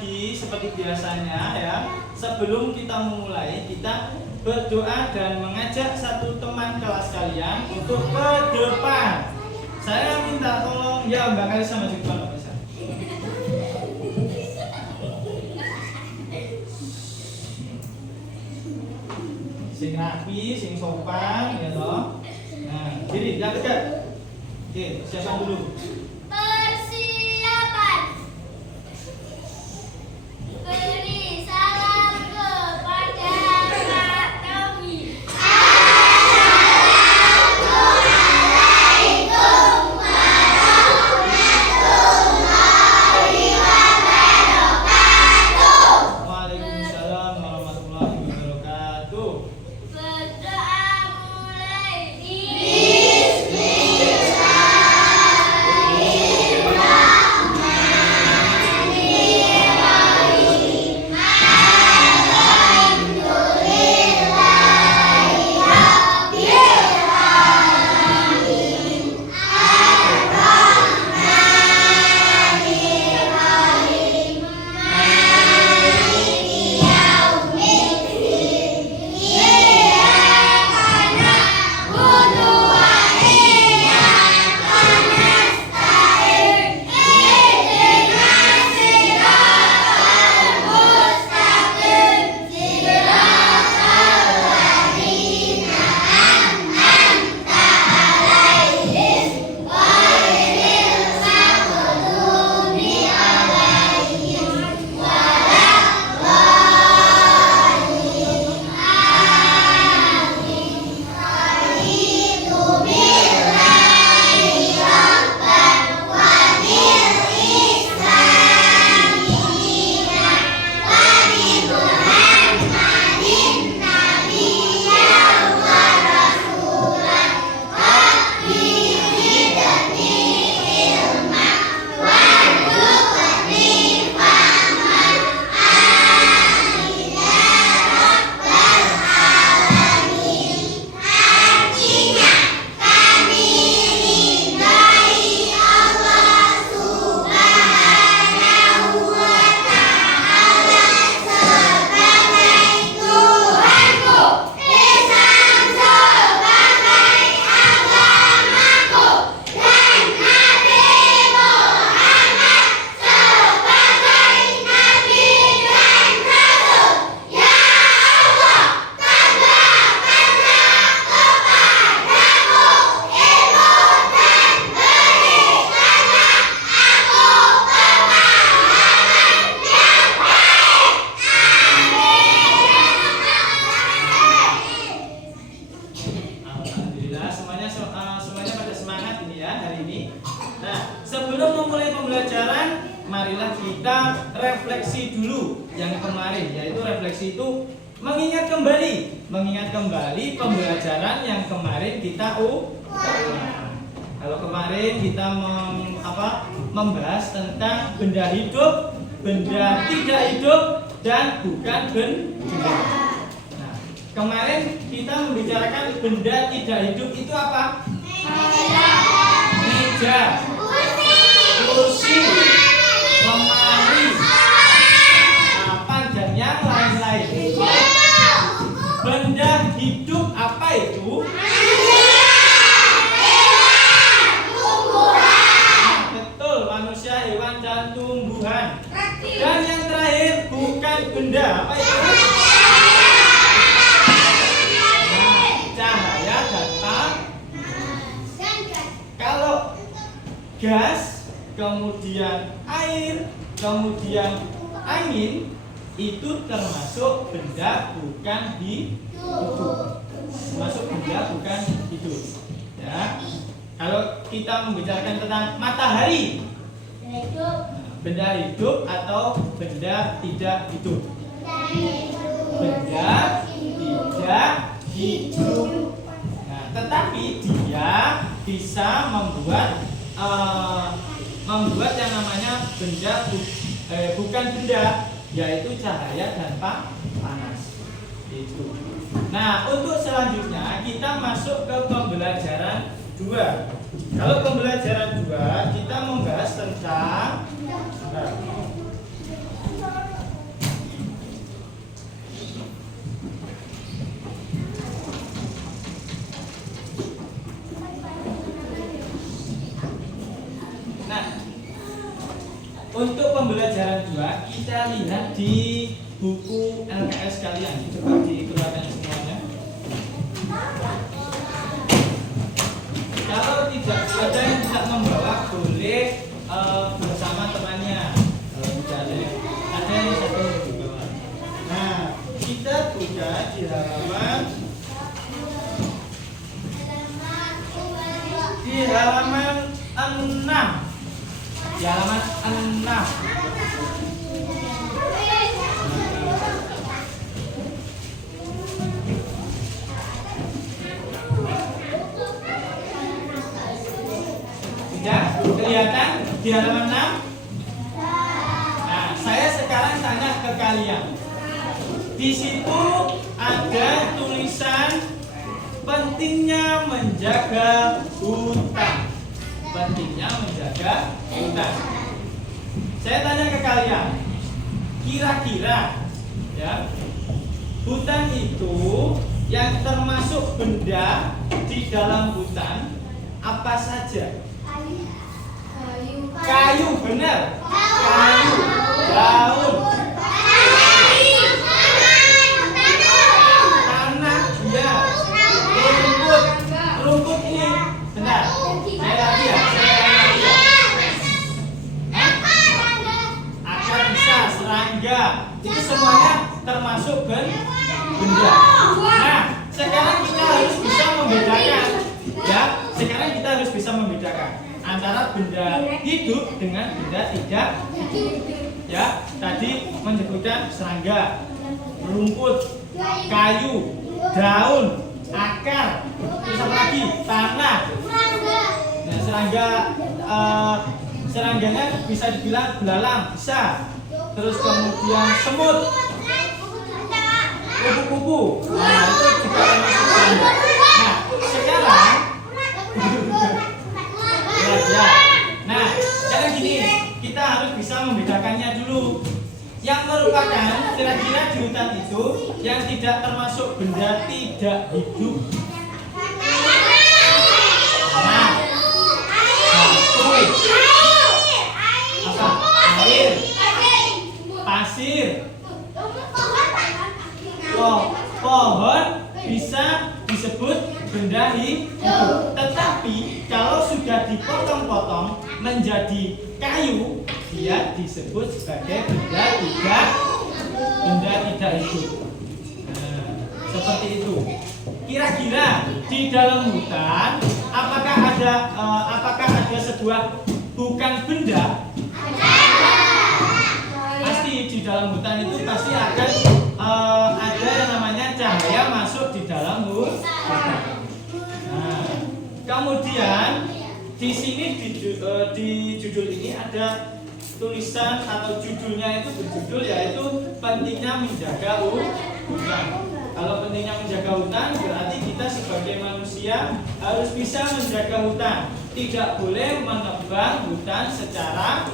lagi seperti biasanya ya. Sebelum kita memulai, kita berdoa dan mengajak satu teman kelas kalian untuk ke depan. Saya minta tolong ya Mbak Karisa maju ke depan Mbak Karisa. Sing rapi, sing sopan ya toh. Nah, diri yang dekat. Oke, siapa dulu? Persiapan. Beri salam kepada Pak Tommy. Assalamualaikum warahmatullahi wabarakatuh. Waalaikumsalam warahmatullahi wabarakatuh. Berdoa mulai. Semuanya pada semangat ini ya hari ini. Nah, sebelum memulai pembelajaran, marilah kita refleksi dulu yang kemarin, yaitu refleksi itu mengingat kembali pembelajaran yang kemarin kita Kalau kemarin kita membahas tentang benda hidup, benda tidak hidup, dan bukan benda. Kemarin kita membicarakan benda tidak hidup itu apa? Meja, kursi, lemari, papan dan yang lain-lain. Benda hidup apa itu? Betul, manusia, hewan, dan tumbuhan. Dan yang terakhir bukan benda, apa itu? Kalau gas, kemudian air, kemudian angin, itu termasuk benda bukan hidup. Termasuk benda bukan hidup. Ya. Kalau kita membicarakan tentang matahari, benda hidup atau benda tidak hidup? Benda tidak hidup. Nah, tetapi dia bisa membuat yang namanya benda bukan benda, yaitu cahaya dan panas. Itu. Nah, untuk selanjutnya kita masuk ke pembelajaran 2. Kalau pembelajaran 2 kita membahas tentang untuk pembelajaran 2 kita lihat di buku LKS kalian. Coba dikeluarkan semuanya. Kalau tidak ada yang tidak membawa, boleh bersama temannya. Kalau tidak ada yang satu membawa. Nah, kita buka di halaman 6. Di halaman 6. Sudah kelihatan di halaman 6? Nah, saya sekarang tanya ke kalian. Di situ ada tulisan pentingnya menjaga hutan. Pentingnya menjaga hutan. Saya tanya ke kalian, kira-kira ya, hutan itu yang termasuk benda di dalam hutan apa saja? Kayu, benar. Kayu, daun, tanah, ya. Rumput, rumput ini benar. Saya lagi ya, akar bisa, serangga, itu semuanya termasuk benda. Nah, sekarang kita harus bisa membedakan, ya. Sekarang kita harus bisa membedakan antara benda hidup dengan benda tidak hidup. Ya, tadi menyebutkan serangga, rumput, kayu, daun, akar, terus apa lagi? Tanah. Nah, serangganya bisa dibilang belalang, bisa. Terus kemudian semut, kupu-kupu. Nah, itu juga termasuk serangga. Nah, sekarang ya. Nah, sekarang gini, kita harus bisa membedakannya dulu. Yang merupakan kira-kira di hutan itu yang tidak termasuk benda tidak hidup. Nah, apa? Air, pasir, pohon bisa disebut benda hidup. Tetapi kalau sudah dipotong-potong menjadi kayu, dia disebut sebagai benda tidak hidup. Nah, seperti itu. Kira-kira di dalam hutan apakah ada sebuah bukan benda? Pasti di dalam hutan itu pasti akan ada yang namanya cahaya masuk di dalam hutan. Nah, kemudian di sini di judul ini ada tulisan atau judulnya itu berjudul yaitu pentingnya menjaga hutan. Kalau pentingnya menjaga hutan berarti kita sebagai manusia harus bisa menjaga hutan. Tidak boleh menebang hutan secara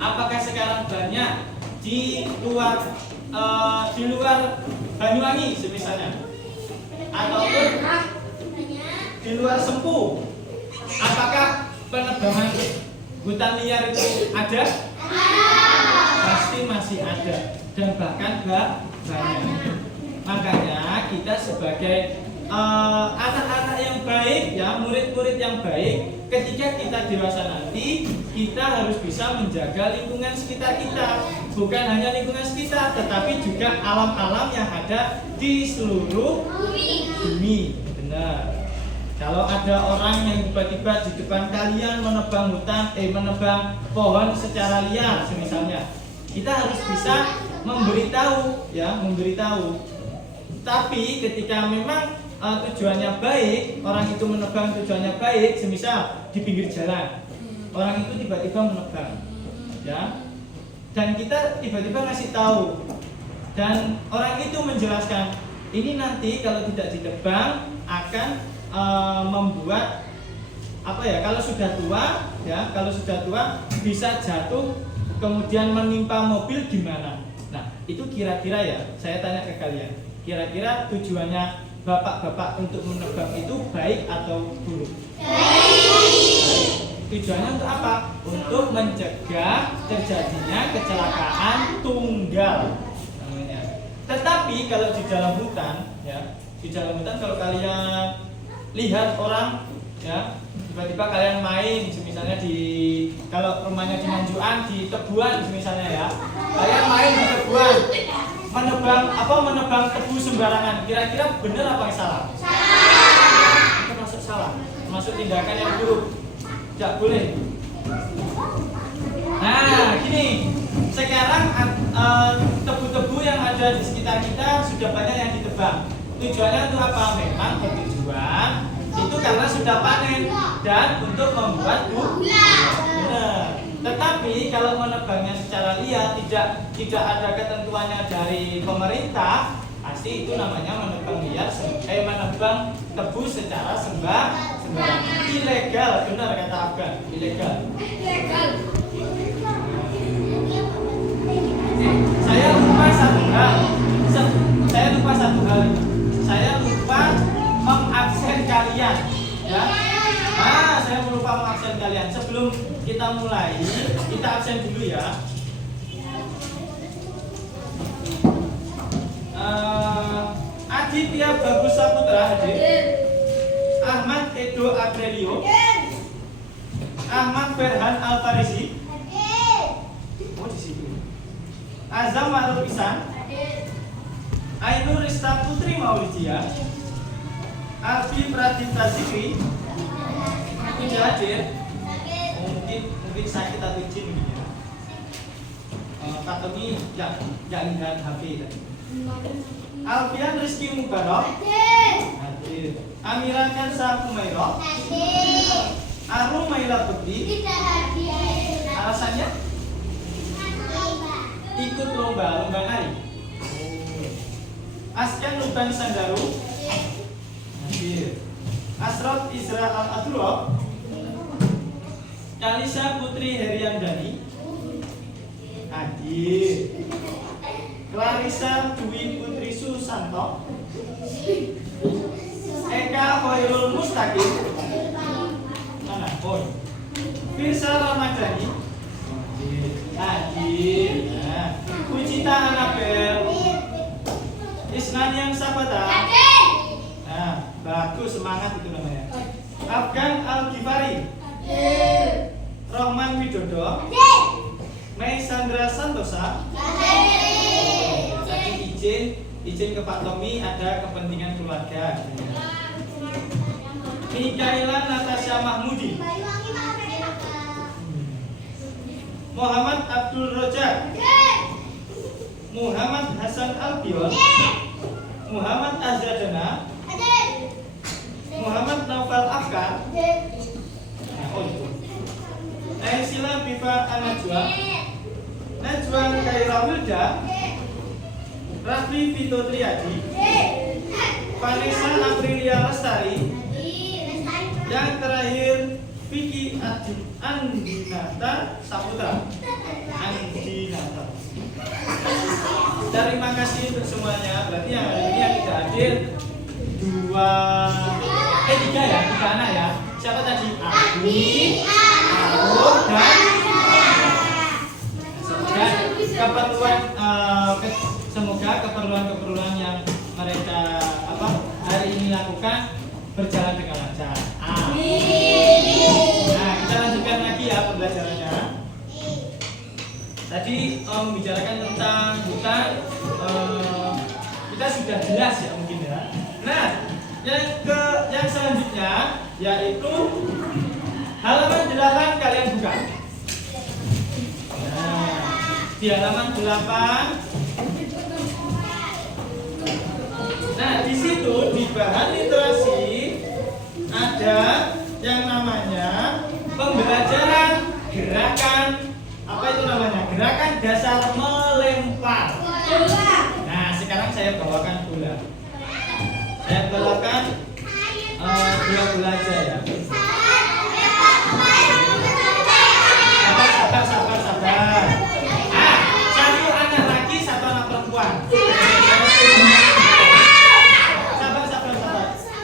apakah sekarang banyak di luar Banyuwangi misalnya, ataupun di luar Sempu, apakah penebangan hutan liar itu ada? Pasti masih ada dan bahkan banyak. Makanya kita sebagai anak-anak yang baik, ya, murid-murid yang baik, ketika kita dewasa nanti, kita harus bisa menjaga lingkungan sekitar kita. Bukan hanya lingkungan sekitar, tetapi juga alam-alam yang ada di seluruh bumi. Benar. Kalau ada orang yang tiba-tiba di depan kalian menebang menebang pohon secara liar, misalnya, kita harus bisa memberitahu, ya, memberitahu. Tapi ketika memang tujuannya baik, orang itu menebang tujuannya baik, semisal di pinggir jalan, orang itu tiba-tiba menebang, ya, dan kita tiba-tiba ngasih tahu, dan orang itu menjelaskan, ini nanti kalau tidak ditebang akan membuat apa ya? Kalau sudah tua, ya, kalau sudah tua bisa jatuh, kemudian menimpa mobil gimana? Nah, itu kira-kira ya, saya tanya ke kalian, kira-kira tujuannya bapak-bapak untuk menebang itu baik atau buruk? Baik. Tujuannya untuk apa? Untuk mencegah terjadinya kecelakaan tunggal namanya. Tetapi kalau di dalam hutan, ya, di dalam hutan kalau kalian lihat orang, ya, tiba-tiba kalian main, misalnya kalau rumahnya di Manjuan, di Tebuan, misalnya ya, kalian main di Tebuan, menebang tebu sembarangan. Kira-kira benar apa yang salah? Itu masuk salah, masuk tindakan yang buruk. Tidak boleh. Nah, gini. Sekarang tebu-tebu yang ada di sekitar kita sudah banyak yang ditebang. Tujuannya untuk apa? Memang bertujuan itu karena sudah panen dan untuk membuat gula. Benar. Tetapi kalau menebangnya secara liar, tidak ada ketentuannya dari pemerintah, pasti itu namanya menebang liar, menebang tebu secara sembarangan. Ilegal, benar kata Afgan, ilegal. Saya lupa satu hal. Saya lupa mengabsen kalian, ya. Saya lupa mengabsen kalian. Sebelum kita mulai, kita absen dulu ya. Aditya Bagus Saputra hadir. Ahmad Edo Aurelio. Ahmad Ferhan Alfarisi. Oh, di situ. Azam Marul Isan. Ainur Rista Putri Maulidia. Alfi Pradipta Zikri. Tidak hadir. Mungkin sakit atau izin begini ya. Kak Tony yang lihat HP tadi. Alfian Rizky Mubarok. Hadir. Amira Kansa Kumairo. Hadir. Arum Maila Putri. Tidak hadir. Alasannya? Ikut lomba nari. Askan Nuban Sandaru. Hadir. Asraf Isra Al-Adullah. Kalisa Putri Heriandani. Hadir. Clarissa Dwi Putri Susanto. Eka Khairul Mustaqim. Mana? Oh. Firsa Ramadhani. Hadir. Nah. Pucita Anabel. Isnanian Sabata. Nah, bagus, semangat itu namanya. Afgan Al-Ghifari. Rohman Widodo. Mei Sandra Santosa. Jadi izin ke Pak Tommy, ada kepentingan keluarga. Mikaela Natasha Mahmudi. Muhammad Abdul Rojak. Muhammad Hasan Albion. Muhammad Azadana. Muhammad Naufal Afkar. Aisila Bifa Anajwa. Najwa Kaira Wilda. Rafli Vito Triadi. Vanessa Aprilia Lestari. Yang terakhir Vicky Andinata Saputra. Andinata. Terima kasih untuk semuanya. Berarti yang hari ini yang tidak hadir tiga ya, tiga anak ya. Siapa tadi? Abi, Arul, dan semoga keperluan yang mereka hari ini lakukan berjalan dengan lancar. Nah, kita lanjutkan lagi ya pembelajarannya. Tadi membicarakan tentang hutan, kita sudah jelas ya mungkin ya. Nah, yang selanjutnya yaitu halaman 8 kalian buka. Nah, di halaman 8. Nah, di situ di bahan literasi ada yang namanya pembelajaran gerakan, apa itu namanya? Gerakan dasar melempar. Nah, sekarang saya bawakan bola. Saya bawakan bola aja ya. Sabar. Satu anak laki, satu anak perempuan. Sabar.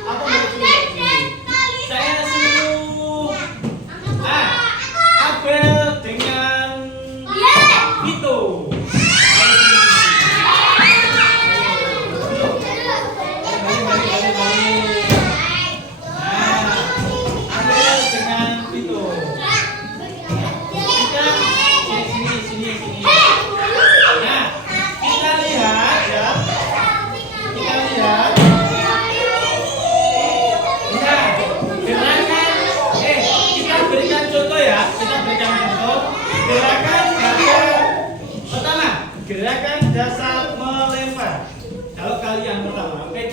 Aku mau dulu. Saya suruh.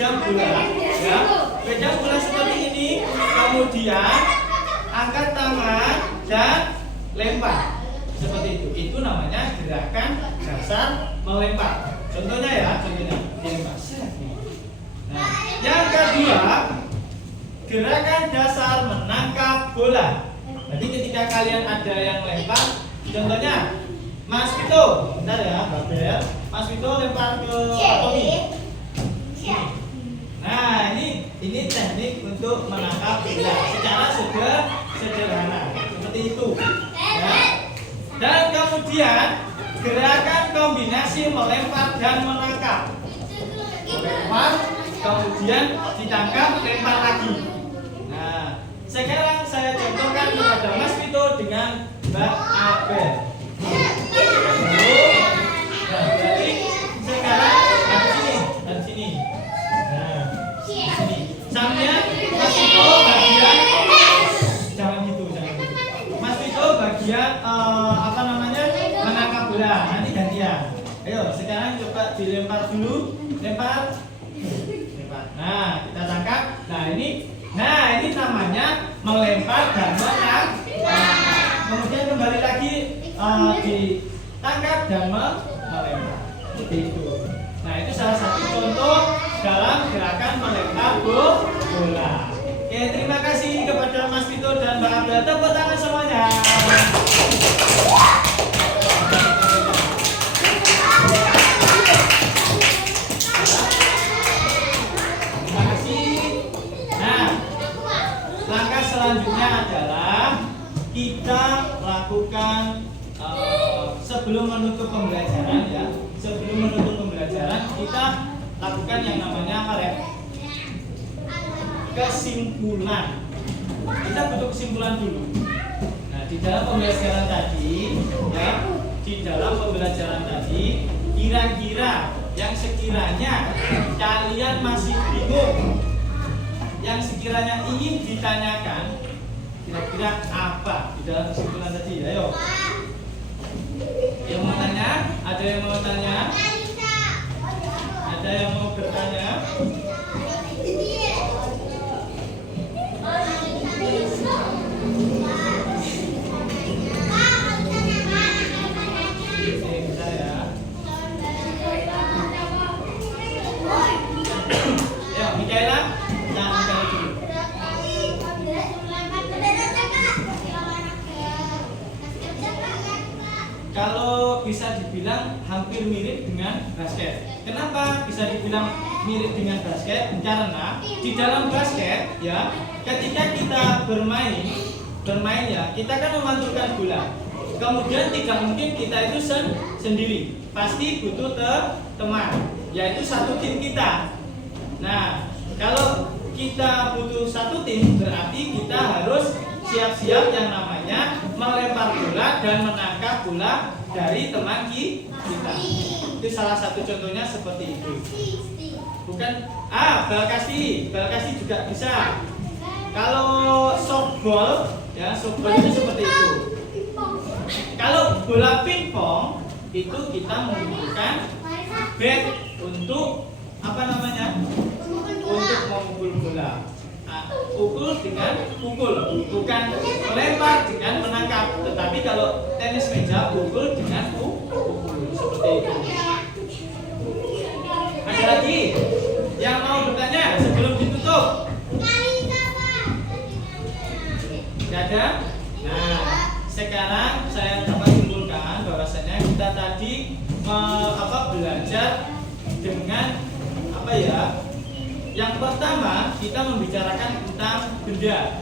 pegang bola, ya, pegang bola seperti ini, kemudian angkat tangan dan lempar seperti itu. Itu namanya gerakan dasar melempar. Contohnya ya, contohnya dilempar. Nah, yang kedua, gerakan dasar menangkap bola. Jadi ketika kalian ada yang lempar, contohnya Mas Vito, bentar ya, Babel. Mas Vito lempar ke Tommy. Nah, ini teknik untuk menangkap bola secara sederhana seperti itu. Ya. Dan kemudian gerakan kombinasi melempar dan menangkap. Lempar, kemudian ditangkap, lempar lagi. Nah, sekarang saya contohkan kepada Mas Vito dengan Mbak Abel. Nah, berarti sekarang dari sini. Nah, sini. Sambil Mas Vito bagian, jangan gitu. Mas Vito bagian apa namanya, menangkap bola. Nanti gantian. Ayo, sekarang coba dilempar dulu, lempar. Nah, kita tangkap. Nah ini namanya melempar dan menangkap. Kemudian kembali lagi ditangkap dan melempar. Seperti itu. Nah, itu salah satu contoh dalam gerakan melempar bola. Oke, terima kasih kepada Mas Vito dan Mbak Abel. Tepuk tangan semuanya. Selanjutnya adalah kita lakukan sebelum menutup pembelajaran ya. Sebelum menutup pembelajaran kita lakukan yang namanya kesimpulan. Kita butuh kesimpulan dulu. Nah, di dalam pembelajaran tadi ya, di dalam pembelajaran tadi kira-kira yang sekiranya kalian masih bingung, yang sekiranya ingin ditanyakan, kira-kira apa di dalam kesimpulan tadi? Ayo. Yang mau tanya? Ada yang mau tanya? Ada yang mau bertanya? Bisa ya. Ya, Mikaela. Kalau bisa dibilang hampir mirip dengan basket. Kenapa bisa dibilang mirip dengan basket? Karena di dalam basket ya, ketika kita bermain ya, kita kan memantulkan bola. Kemudian tidak mungkin kita itu sendiri. Pasti butuh teman, yaitu satu tim kita. Nah, kalau kita butuh satu tim, berarti kita harus siap-siap yang namanya melempar bola dan menangkap bola dari teman kita. Itu salah satu contohnya seperti itu. Bukan bal kasih juga bisa. Kalau softball ya, softball itu seperti itu. Kalau bola pingpong itu kita mengumpulkan bat untuk apa namanya? Untuk memukul bola. Pukul dengan pukul, bukan melempar dengan menangkap. Tetapi kalau tenis meja, pukul dengan pukul, seperti itu. Ada lagi yang mau bertanya sebelum ditutup? Tidak ada? Nah, sekarang saya dapat simpulkan bahwasanya kita tadi belajar dengan apa ya? Yang pertama kita membicarakan tentang benda,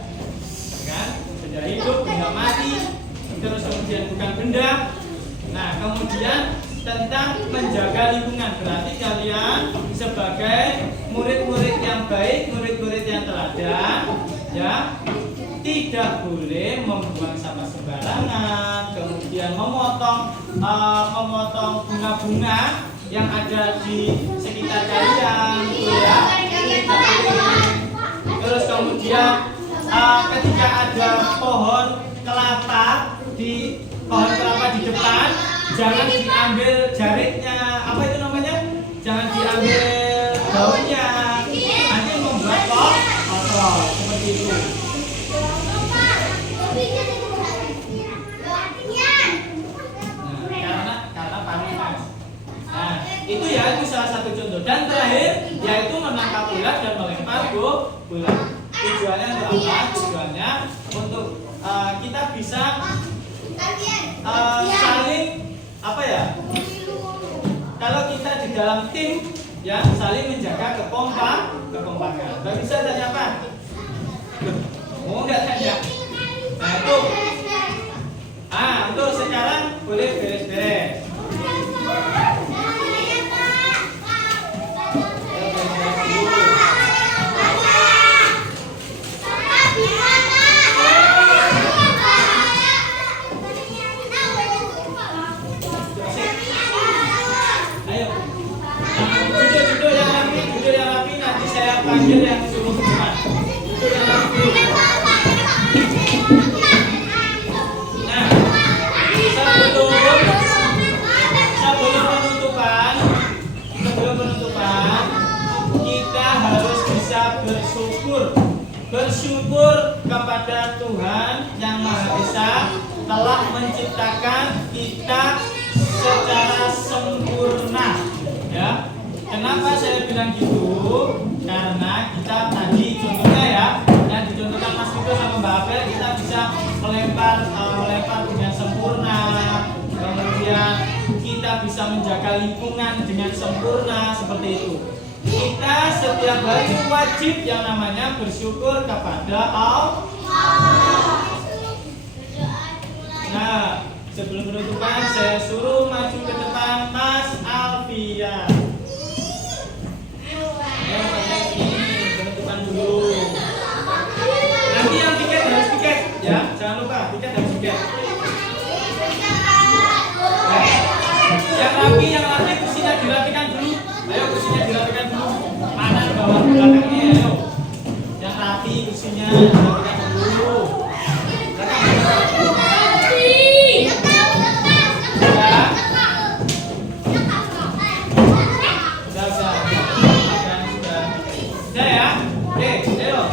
kan? Benda hidup, benda mati, terus kemudian bukan benda. Nah, kemudian tentang menjaga lingkungan, berarti kalian sebagai murid-murid yang baik, murid-murid yang teladan, ya, tidak boleh membuang sampah sembarangan, kemudian memotong bunga-bunga yang ada di sekitar kalian, gitu ya. Terus kemudian ketika ada pohon kelapa di depan, jangan diambil jaritnya, apa itu namanya? Jangan diambil daunnya, seperti itu. Karena panas. Nah, itu ya, itu salah satu contoh. Dan terakhir yaitu menangkap ulat dan melempar bola. Tujuannya untuk apa? Tujuannya untuk kita bisa saling apa ya? Kalau kita di dalam tim ya saling menjaga kekompakan. Gak bisa tanya apa? Mau nggak tanya? Nah itu. Untuk sekarang boleh beres-beres. Ayo. Judul yang rapi nanti saya panggil yang suruh teman. Judul yang rapi. Nah, sebelum penutupan, kita harus bisa bersyukur kepada Tuhan yang Maha Esa telah menciptakan kita secara sempurna. Ya, kenapa saya bilang gitu? Karena kita tadi contohnya ya, yang dicontohkan Mas Vito sama Mbak Apel, kita bisa melempar dengan sempurna. Kemudian kita bisa menjaga lingkungan dengan sempurna seperti itu. Kita setiap hari wajib yang namanya bersyukur kepada Allah. Nah, sebelum penutupan saya suruh maju ke depan Mas Alfian. Penutupan dulu. Nanti yang piket harus piket ya, jangan lupa piket harus piket. Yang rapi kursinya dirapikan dulu. Ayo kursinya dirapikan dulu. Mana bawah belakangnya ayo. Yang rapi kursinya dirapikan dulu. Sudah ya? Oke, ayo.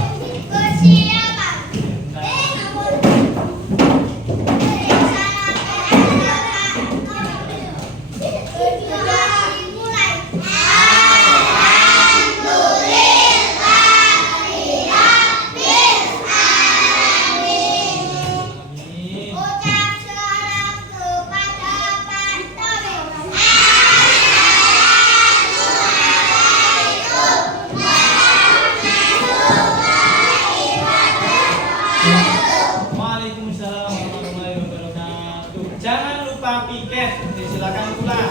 Waalaikumsalam warahmatullahi wabarakatuh. Jangan lupa piket. Silakan pulang.